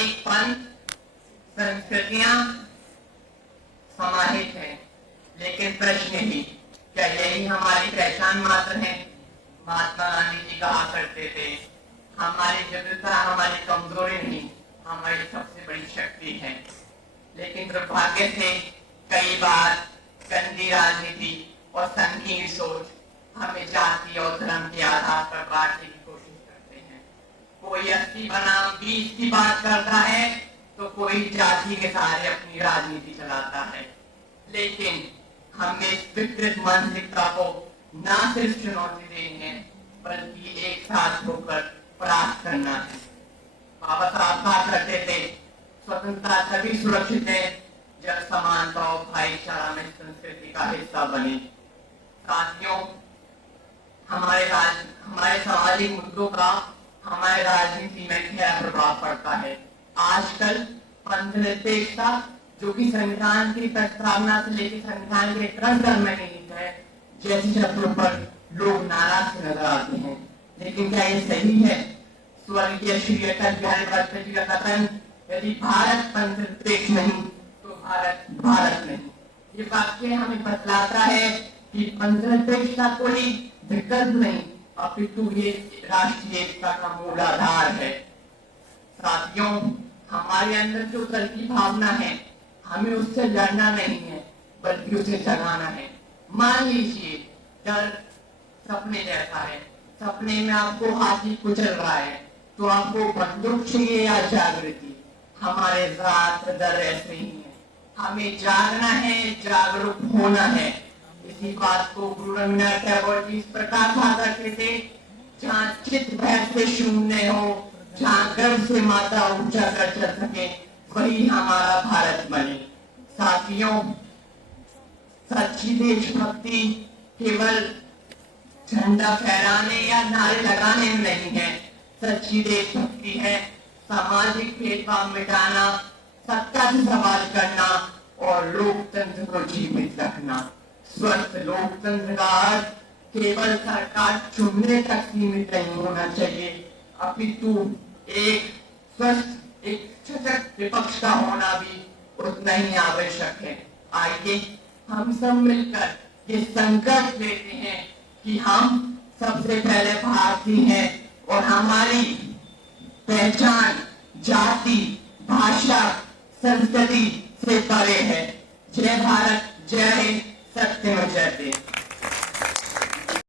एक पंथ, संस्कृतियां समाहित है, लेकिन प्रश्न ही क्या यही हमारी पहचान मात्र है? महात्मा गांधी जी कहा करते थे, हमारी विविधता हमारी कमजोरी नहीं, हमारी सबसे बड़ी शक्ति है। लेकिन दुर्भाग्य से कई बार गंदी राजनीति और संकीर्ण सोच हमें जाति और धर्म के आधार पर बांटने की कोशिश करते हैं। कोई 80 बनाम 20 की बात करता है तो कोई जाति के सहारे अपनी राजनीति चलाता है। लेकिन हमें इस विकृत मानसिकता को न सिर्फ चुनौती देनी है, बल्कि एक साथ होकर प्रयास करना है। बाबा साहब कहा करते थे, स्वतंत्रता तभी सुरक्षित है जब समानता और भाईचारा में संस्कृति का हिस्सा बने। साथियों, हमारे सामाजिक मुद्दों का हमारे राजनीति में क्या प्रभाव पड़ता है? आजकल पंथनिरपेक्षता, जो कि संविधान की प्रस्तावना से लेकर संविधान के ग्रंथ में निहित है, जैसे शब्दों पर लोग नाराज नजर आते हैं। लेकिन क्या ये सही है? स्वर्गीय श्री अटल बिहारी वाजपेयी जी का कथन, यदि भारत पंथनिरपेक्ष नहीं तो भारत भारत नहीं। ये वाक्य हमें बतलाता है कि पंथनिरपेक्षता कोई विकल्प नहीं, अपितु ये राष्ट्रीय एकता का मूल आधार है। साथियों, हमारे अंदर जो दल की भावना है, हमें उससे लड़ना नहीं है, बल्कि उसे जगाना है। मान लीजिए डर सपने जैसा है, सपने में आपको हाथी कुचल रहा है, तो आपको बंदूक चाहिए या जागृति? हमारे साथ डर ऐसे ही है, हमें जागना है, जागरूक होना है। इसी बात को गुरु रवींद्रनाथ टैगोर जी इस प्रकार कहा करते थे, जहाँ चित्त भय से शून्य हो, जहाँ गर्व से माता ऊंचा कर चल सके, वही हमारा भारत बने। साथियों, सच्ची देशभक्ति केवल झंडा फहराने या नारे लगाने में नहीं है। सच्ची देशभक्ति है सामाजिक भेदभाव मिटाना, सत्ता से सवाल करना और लोकतंत्र को जीवित रखना। स्वस्थ लोकतंत्र का अर्थ केवल सरकार चुनने तक सीमित नहीं होना चाहिए, अपितु एक स्वस्थ एक सशक्त विपक्ष का होना भी उतना ही आवश्यक है। आइए हम सब मिलकर ये संकल्प लेते हैं कि हम सबसे पहले भारतीय हैं और हमारी पहचान जाति, भाषा, संस्कृति से परे है। जय भारत, जय हिंद, सत्यम जयते।